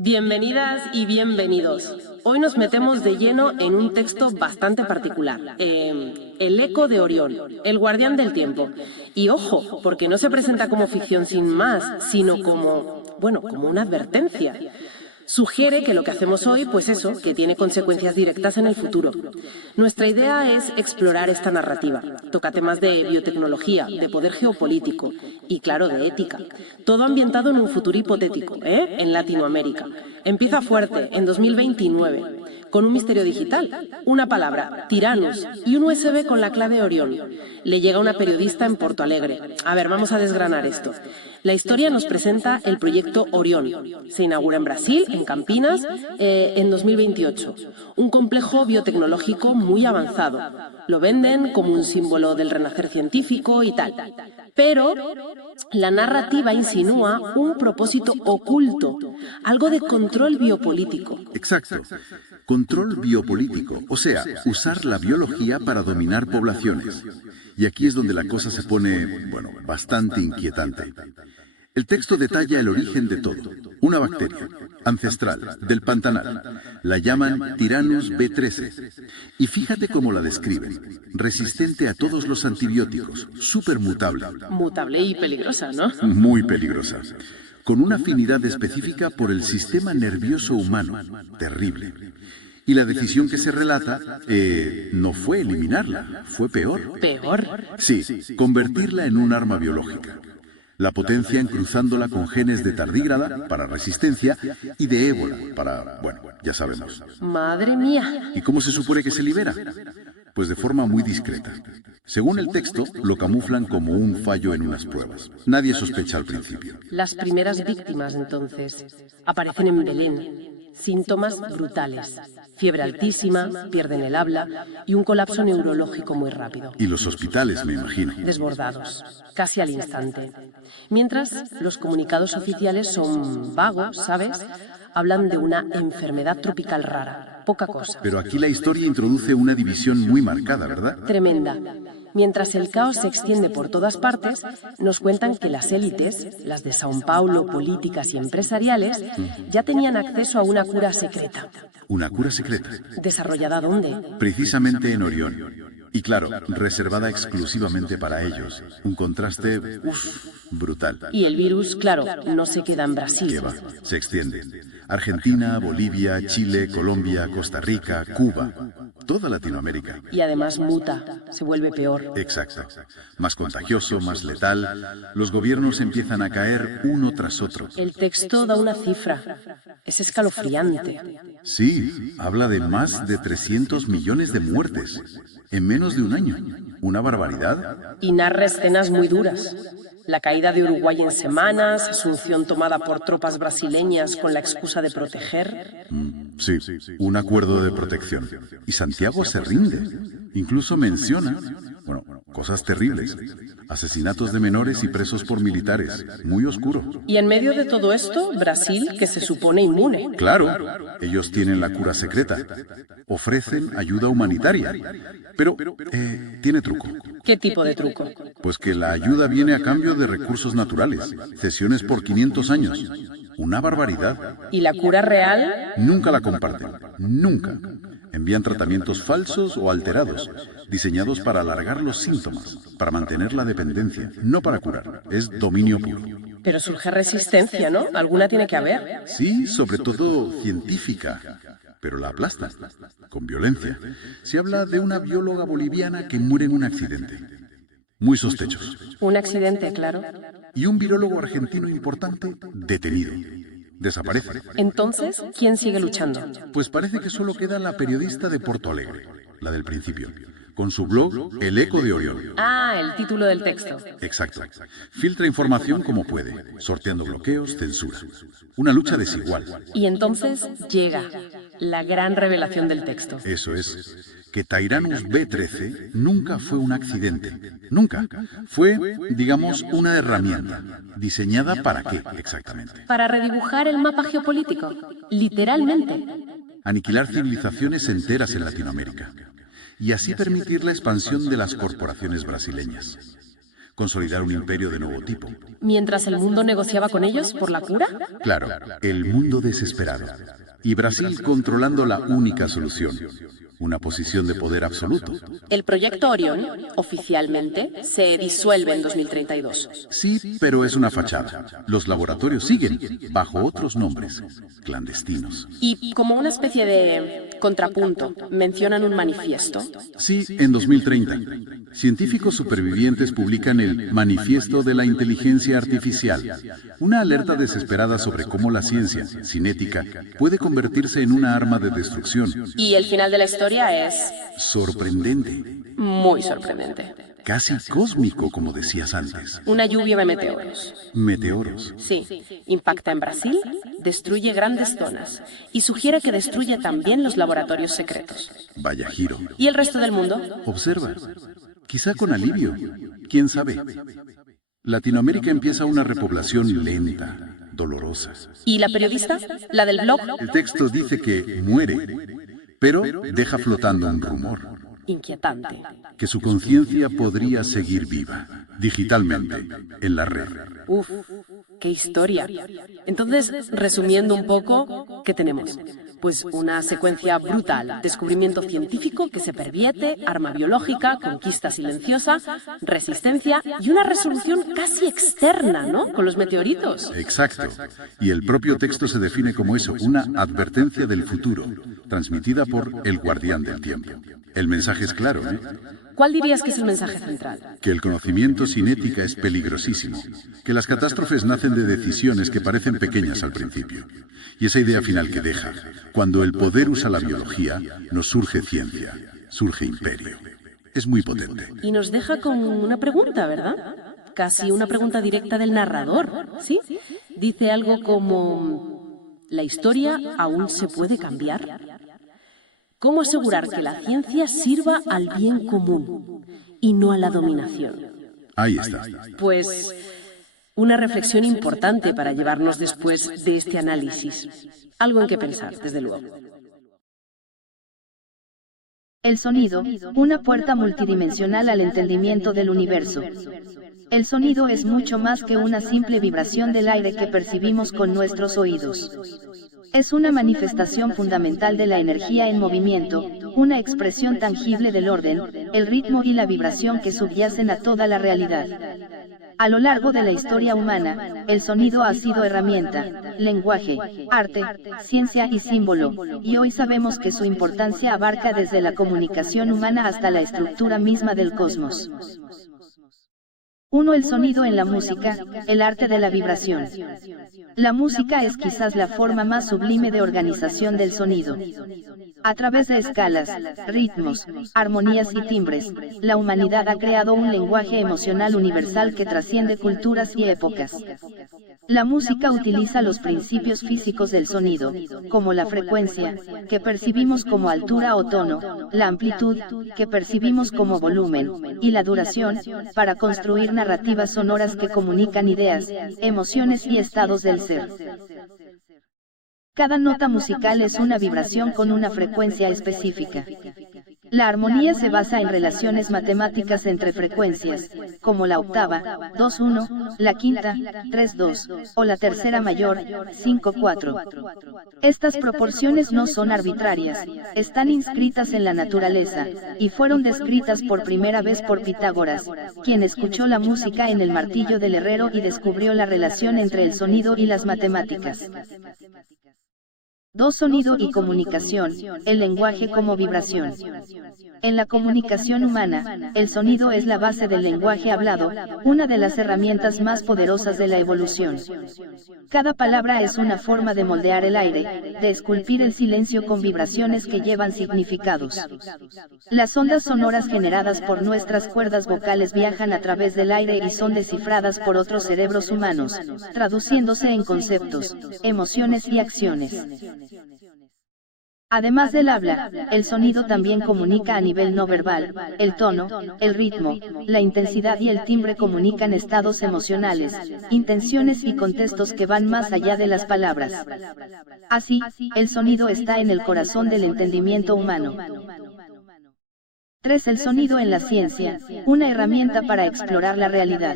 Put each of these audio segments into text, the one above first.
Bienvenidas y bienvenidos. Hoy nos metemos de lleno en un texto bastante particular. El eco de Orión, el guardián del tiempo. Y ojo, porque no se presenta como ficción sin más, sino como una advertencia. Sugiere que lo que hacemos hoy, pues eso, que tiene consecuencias directas en el futuro. Nuestra idea es explorar esta narrativa. Toca temas de biotecnología, de poder geopolítico y, claro, de ética. Todo ambientado en un futuro hipotético, en Latinoamérica. Empieza fuerte, en 2029, con un misterio digital, una palabra, Tyrannus, y un USB con la clave Orión. Le llega una periodista en Porto Alegre. A ver, vamos a desgranar esto. La historia nos presenta el proyecto Orión. Se inaugura en Brasil, en Campinas, en 2028. Un complejo biotecnológico muy avanzado. Lo venden como un símbolo del renacer científico y tal. Pero la narrativa insinúa un propósito oculto, algo de control biopolítico. Exacto. Control biopolítico, o sea, usar la biología para dominar poblaciones. Y aquí es donde la cosa se pone, bastante inquietante. El texto detalla el origen de todo. Una bacteria, ancestral, del Pantanal. La llaman Tyrannus B13. Y fíjate cómo la describen. Resistente a todos los antibióticos, supermutable. Mutable y peligrosa, ¿no? Muy peligrosa. Con una afinidad específica por el sistema nervioso humano. Terrible. Y la decisión que se relata no fue eliminarla, fue peor. ¿Peor? Sí, convertirla en un arma biológica. La potencian cruzándola con genes de tardígrada, para resistencia, y de ébola, para, ya sabemos. ¡Madre mía! ¿Y cómo se supone que se libera? Pues de forma muy discreta. Según el texto, lo camuflan como un fallo en unas pruebas. Nadie sospecha al principio. Las primeras víctimas, entonces, aparecen en Belén. Síntomas brutales. Fiebre altísima, pierden el habla y un colapso neurológico muy rápido. Y los hospitales, me imagino. Desbordados, casi al instante. Mientras, los comunicados oficiales son vagos, ¿sabes? Hablan de una enfermedad tropical rara, poca cosa. Pero aquí la historia introduce una división muy marcada, ¿verdad? Tremenda. Mientras el caos se extiende por todas partes, nos cuentan que las élites, las de Sao Paulo, políticas y empresariales, ya tenían acceso a una cura secreta. ¿Una cura secreta? ¿Desarrollada dónde? Precisamente en Orión. Y claro, reservada exclusivamente para ellos. Un contraste, brutal. Y el virus, claro, no se queda en Brasil. ¿Qué va? Se extiende. Argentina, Bolivia, Chile, Colombia, Costa Rica, Cuba. Toda Latinoamérica. Y además muta, se vuelve peor. Exacto. Más contagioso, más letal. Los gobiernos empiezan a caer uno tras otro. El texto da una cifra. Es escalofriante. Sí, habla de más de 300 millones de muertes. En menos de un año. Una barbaridad. Y narra escenas muy duras. La caída de Uruguay en semanas, Asunción tomada por tropas brasileñas con la excusa de proteger. Sí, un acuerdo de protección. Y Santiago se rinde. Incluso menciona, cosas terribles. Asesinatos de menores y presos por militares. Muy oscuro. Y en medio de todo esto, Brasil, que se supone inmune. Claro, ellos tienen la cura secreta. Ofrecen ayuda humanitaria. Pero tiene truco. ¿Qué tipo de truco? Pues que la ayuda viene a cambio de recursos naturales. Cesiones por 500 años. Una barbaridad. ¿Y la cura real? Nunca la comparten. Nunca. Envían tratamientos falsos o alterados, diseñados para alargar los síntomas, para mantener la dependencia, no para curar. Es dominio puro. Pero surge resistencia, ¿no? Alguna tiene que haber. Sí, sobre todo científica. Pero la aplastan, con violencia. Se habla de una bióloga boliviana que muere en un accidente. Muy sospechoso. Un accidente, claro. Y un virólogo argentino importante detenido. Desaparece. Entonces, ¿quién sigue luchando? Pues parece que solo queda la periodista de Porto Alegre, la del principio, con su blog El Eco de Orión. Ah, el título del texto. Exacto. Filtra información como puede, sorteando bloqueos, censura. Una lucha desigual. Y entonces llega la gran revelación del texto. Eso es, que Tyrannus B13 nunca fue un accidente. Nunca. Fue, digamos, una herramienta. ¿Diseñada para qué, exactamente? Para redibujar el mapa geopolítico, literalmente. Aniquilar civilizaciones enteras en Latinoamérica. Y así permitir la expansión de las corporaciones brasileñas. consolidar un imperio de nuevo tipo. Mientras el mundo negociaba con ellos por la cura. Claro, el mundo desesperado. Y Brasil controlando la única solución. Una posición de poder absoluto. El proyecto Orión, oficialmente, se disuelve en 2032. Sí, pero es una fachada. Los laboratorios siguen, bajo otros nombres, clandestinos. Y como una especie de contrapunto, mencionan un manifiesto. Sí, en 2030. Científicos supervivientes publican el Manifiesto de la Inteligencia Artificial, una alerta desesperada sobre cómo la ciencia, sin ética, puede convertirse en una arma de destrucción. Y el final de la historia es... sorprendente. muy sorprendente. Casi cósmico, como decías antes. Una lluvia de meteoros. Meteoros. Sí, impacta en Brasil, destruye grandes zonas y sugiere que destruye también los laboratorios secretos. Vaya giro. ¿Y el resto del mundo? Observa. Quizá con alivio. ¿Quién sabe? Latinoamérica empieza una repoblación lenta, dolorosa. ¿Y la periodista? ¿La del blog? El texto dice que muere, pero deja flotando un rumor. Inquietante. Que su conciencia podría seguir viva, digitalmente, en la red. Uf, qué historia. Entonces, resumiendo un poco, ¿qué tenemos? Pues una secuencia brutal, descubrimiento científico que se pervierte, arma biológica, conquista silenciosa, resistencia y una resolución casi externa, ¿no? Con los meteoritos. Exacto. Y el propio texto se define como eso, una advertencia del futuro, transmitida por el guardián del tiempo. El mensaje es claro, ¿eh? ¿Cuál dirías que es el mensaje central? Que el conocimiento sin ética es peligrosísimo, que las catástrofes nacen de decisiones que parecen pequeñas al principio. Y esa idea final que deja, cuando el poder usa la biología, no surge ciencia, surge imperio. Es muy potente. Y nos deja con una pregunta, ¿verdad? Casi una pregunta directa del narrador, ¿sí? Dice algo como, ¿la historia aún se puede cambiar? ¿Cómo asegurar que la ciencia sirva al bien común y no a la dominación? Ahí está. Pues una reflexión importante para llevarnos después de este análisis. Algo en que pensar, desde luego. El sonido, una puerta multidimensional al entendimiento del universo. El sonido es mucho más que una simple vibración del aire que percibimos con nuestros oídos. Es una manifestación fundamental de la energía en movimiento, una expresión tangible del orden, el ritmo y la vibración que subyacen a toda la realidad. A lo largo de la historia humana, el sonido ha sido herramienta, lenguaje, arte, ciencia y símbolo, y hoy sabemos que su importancia abarca desde la comunicación humana hasta la estructura misma del cosmos. 1. El sonido en la música, el arte de la vibración. La música es quizás la forma más sublime de organización del sonido. A través de escalas, ritmos, armonías y timbres, la humanidad ha creado un lenguaje emocional universal que trasciende culturas y épocas. La música utiliza los principios físicos del sonido, como la frecuencia, que percibimos como altura o tono, la amplitud, que percibimos como volumen, y la duración, para construir narrativas sonoras que comunican ideas, emociones y estados del ser. Cada nota musical es una vibración con una frecuencia específica. La armonía se basa en relaciones matemáticas entre frecuencias, como la octava, 2-1, la quinta, 3-2, o la tercera mayor, 5-4. Estas proporciones no son arbitrarias, están inscritas en la naturaleza, y fueron descritas por primera vez por Pitágoras, quien escuchó la música en el martillo del herrero y descubrió la relación entre el sonido y las matemáticas. 2. Sonido y comunicación, el lenguaje como vibración. En la comunicación humana, el sonido es la base del lenguaje hablado, una de las herramientas más poderosas de la evolución. Cada palabra es una forma de moldear el aire, de esculpir el silencio con vibraciones que llevan significados. Las ondas sonoras generadas por nuestras cuerdas vocales viajan a través del aire y son descifradas por otros cerebros humanos, traduciéndose en conceptos, emociones y acciones. Además del habla, el sonido también comunica a nivel no verbal. El tono, el ritmo, la intensidad y el timbre comunican estados emocionales, intenciones y contextos que van más allá de las palabras. Así, el sonido está en el corazón del entendimiento humano. 3. El sonido en la ciencia, una herramienta para explorar la realidad.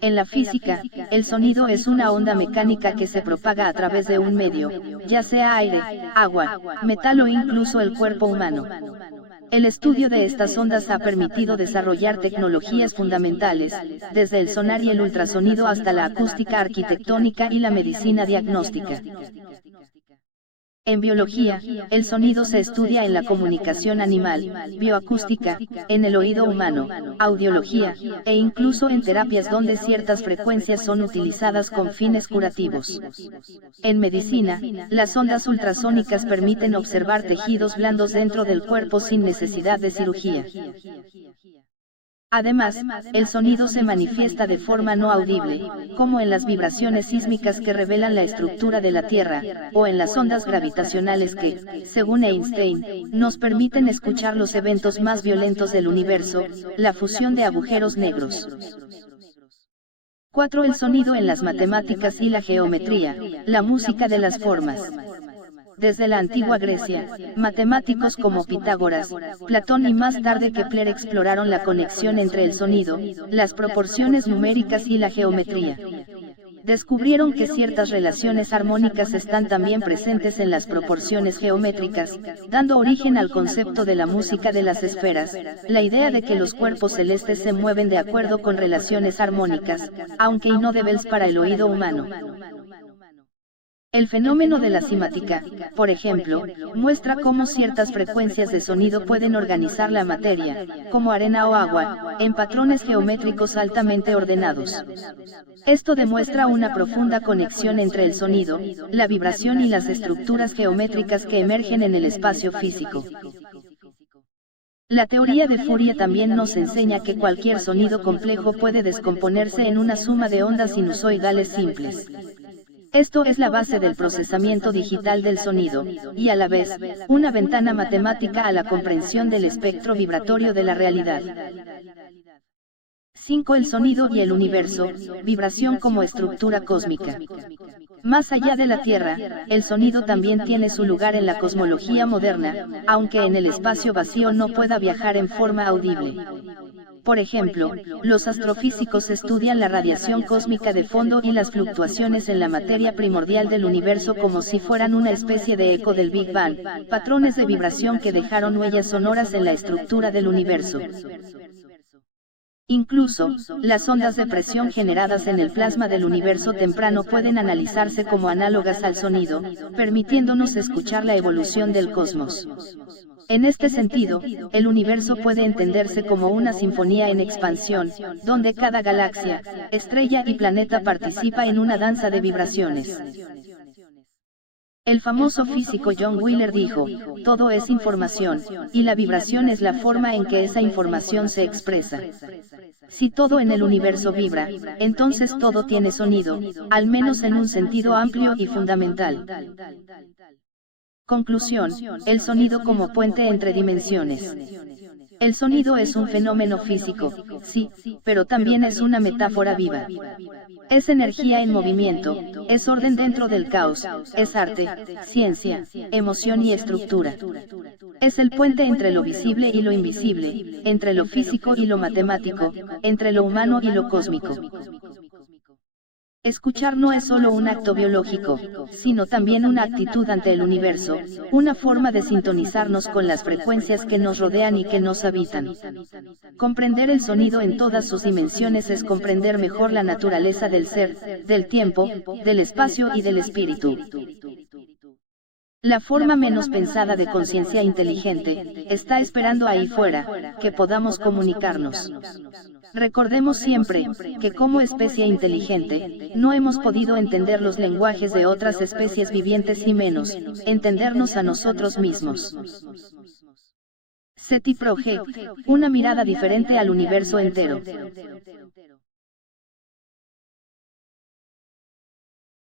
En la física, el sonido es una onda mecánica que se propaga a través de un medio, ya sea aire, agua, metal o incluso el cuerpo humano. El estudio de estas ondas ha permitido desarrollar tecnologías fundamentales, desde el sonar y el ultrasonido hasta la acústica arquitectónica y la medicina diagnóstica. En biología, el sonido se estudia en la comunicación animal, bioacústica, en el oído humano, audiología, e incluso en terapias donde ciertas frecuencias son utilizadas con fines curativos. En medicina, las ondas ultrasónicas permiten observar tejidos blandos dentro del cuerpo sin necesidad de cirugía. Además, el sonido se manifiesta de forma no audible, como en las vibraciones sísmicas que revelan la estructura de la Tierra, o en las ondas gravitacionales que, según Einstein, nos permiten escuchar los eventos más violentos del universo, la fusión de agujeros negros. 4. El sonido en las matemáticas y la geometría, la música de las formas. Desde la antigua Grecia, matemáticos como Pitágoras, Platón y más tarde Kepler exploraron la conexión entre el sonido, las proporciones numéricas y la geometría. Descubrieron que ciertas relaciones armónicas están también presentes en las proporciones geométricas, dando origen al concepto de la música de las esferas, la idea de que los cuerpos celestes se mueven de acuerdo con relaciones armónicas, aunque inaudibles para el oído humano. El fenómeno de la cimática, por ejemplo, muestra cómo ciertas frecuencias de sonido pueden organizar la materia, como arena o agua, en patrones geométricos altamente ordenados. Esto demuestra una profunda conexión entre el sonido, la vibración y las estructuras geométricas que emergen en el espacio físico. La teoría de Fourier también nos enseña que cualquier sonido complejo puede descomponerse en una suma de ondas sinusoidales simples. Esto es la base del procesamiento digital del sonido, y a la vez, una ventana matemática a la comprensión del espectro vibratorio de la realidad. 5. El sonido y el universo, vibración como estructura cósmica. Más allá de la Tierra, el sonido también tiene su lugar en la cosmología moderna, aunque en el espacio vacío no pueda viajar en forma audible. Por ejemplo, los astrofísicos estudian la radiación cósmica de fondo y las fluctuaciones en la materia primordial del universo como si fueran una especie de eco del Big Bang, patrones de vibración que dejaron huellas sonoras en la estructura del universo. Incluso, las ondas de presión generadas en el plasma del universo temprano pueden analizarse como análogas al sonido, permitiéndonos escuchar la evolución del cosmos. En este sentido, el universo puede entenderse como una sinfonía en expansión, donde cada galaxia, estrella y planeta participa en una danza de vibraciones. El famoso físico John Wheeler dijo, todo es información, y la vibración es la forma en que esa información se expresa. Si todo en el universo vibra, entonces todo tiene sonido, al menos en un sentido amplio y fundamental. Conclusión, el sonido como puente entre dimensiones. El sonido es un fenómeno físico, sí, pero también es una metáfora viva. Es energía en movimiento, es orden dentro del caos, es arte, ciencia, emoción y estructura. Es el puente entre lo visible y lo invisible, entre lo físico y lo matemático, entre lo humano y lo cósmico. Escuchar no es solo un acto biológico, sino también una actitud ante el universo, una forma de sintonizarnos con las frecuencias que nos rodean y que nos habitan. Comprender el sonido en todas sus dimensiones es comprender mejor la naturaleza del ser, del tiempo, del espacio y del espíritu. La forma menos pensada de conciencia inteligente está esperando ahí fuera, que podamos comunicarnos. Recordemos siempre, que como especie inteligente, no hemos podido entender los lenguajes de otras especies vivientes y menos, entendernos a nosotros mismos. SETI Project, una mirada diferente al universo entero.